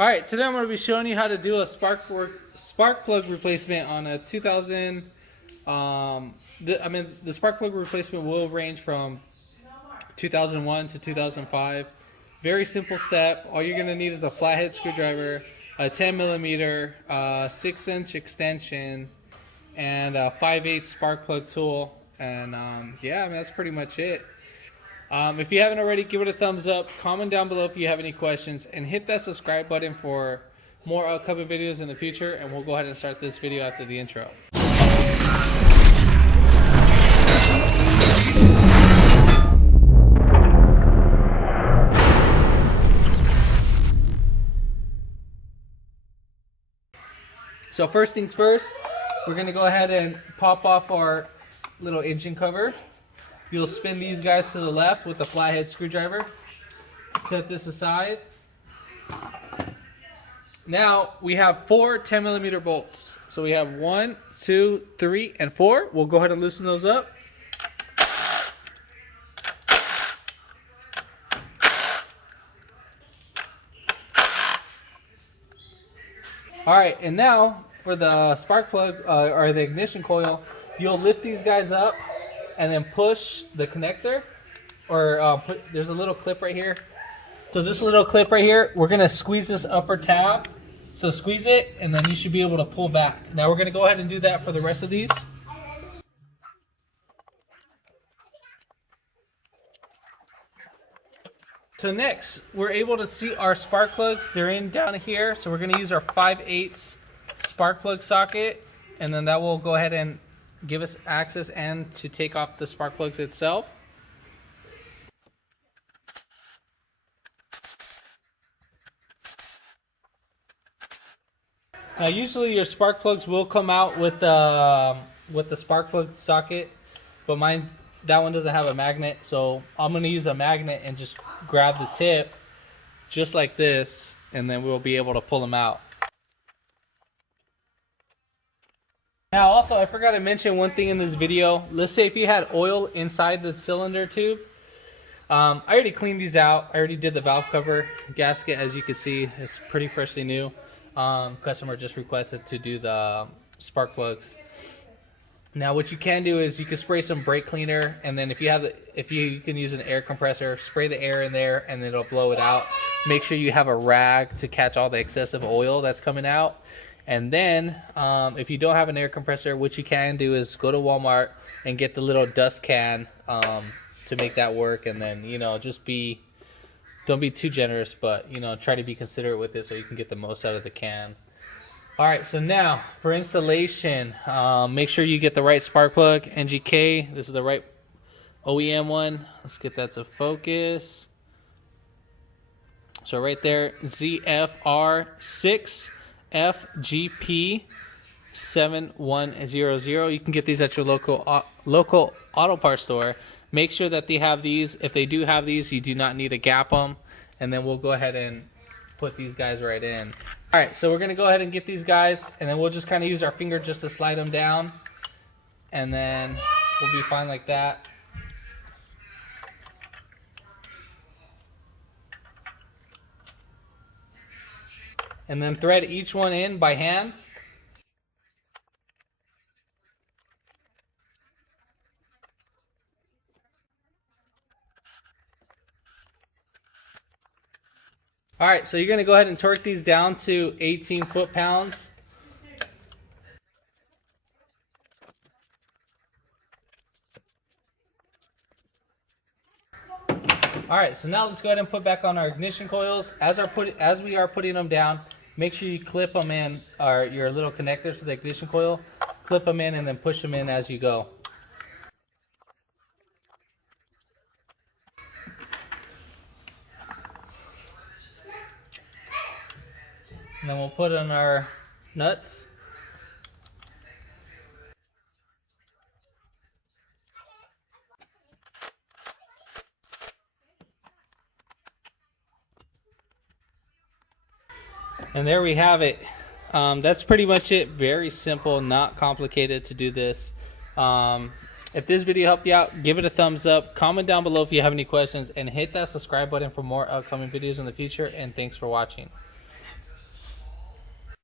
Alright, today I'm going to be showing you how to do a spark plug replacement on a 2000. The spark plug replacement will range from 2001 to 2005. Very simple step. All you're going to need is a flathead screwdriver, a 10 millimeter, 6-inch extension, and a 5/8 spark plug tool. And that's pretty much it. If you haven't already, give it a thumbs up, comment down below if you have any questions, and hit that subscribe button for more upcoming videos in the future, and we'll go ahead and start this video after the intro. So first things first, we're going to go ahead and pop off our little engine cover. You'll spin these guys to the left with the flathead screwdriver. Set this aside. Now we have 4 10 millimeter bolts. So we have 1, 2, 3, and 4. We'll go ahead and loosen those up. Alright, and now for the spark plug or the ignition coil, you'll lift these guys up and then push the connector, or there's a little clip right here. So this little clip right here, we're gonna squeeze this upper tab. So squeeze it, and then you should be able to pull back. Now we're gonna go ahead and do that for the rest of these. So next, we're able to see our spark plugs. They're in down here. So we're gonna use our 5/8 spark plug socket, and then that will go ahead and give us access and to take off the spark plugs itself. Now usually your spark plugs will come out with the spark plug socket, but that one doesn't have a magnet, so I'm going to use a magnet and just grab the tip just like this, and then we'll be able to pull them out. Now also, I forgot to mention one thing in this video. Let's say if you had oil inside the cylinder tube. I already cleaned these out. I already did the valve cover gasket. As you can see, it's pretty freshly new. Customer just requested to do the spark plugs. Now what you can do is you can spray some brake cleaner, and then if you can use an air compressor, spray the air in there and then it'll blow it out. Make sure you have a rag to catch all the excessive oil that's coming out. And then if you don't have an air compressor, what you can do is go to Walmart and get the little dust can to make that work. And then, don't be too generous, but try to be considerate with it so you can get the most out of the can. All right, so now for installation, make sure you get the right spark plug, NGK. This is the right OEM one. Let's get that to focus. So right there, ZFR6 FGP7100. You can get these at your local auto parts store. Make sure that they have these. If they do have these, you do not need to gap them. And then we'll go ahead and put these guys right in. All right, so we're gonna go ahead and get these guys, and then we'll just kind of use our finger just to slide them down, and then we'll be fine like that. And then thread each one in by hand. All right, so you're going to go ahead and torque these down to 18 foot-pounds. All right, so now let's go ahead and put back on our ignition coils. As we are putting them down, make sure you clip them in, or your little connectors for the ignition coil. Clip them in and then push them in as you go. And then we'll put in our nuts. And there we have it. That's pretty much it. Very simple, not complicated to do this. If this video helped you out, give it a thumbs up. Comment down below if you have any questions, and hit that subscribe button for more upcoming videos in the future. And thanks for watching.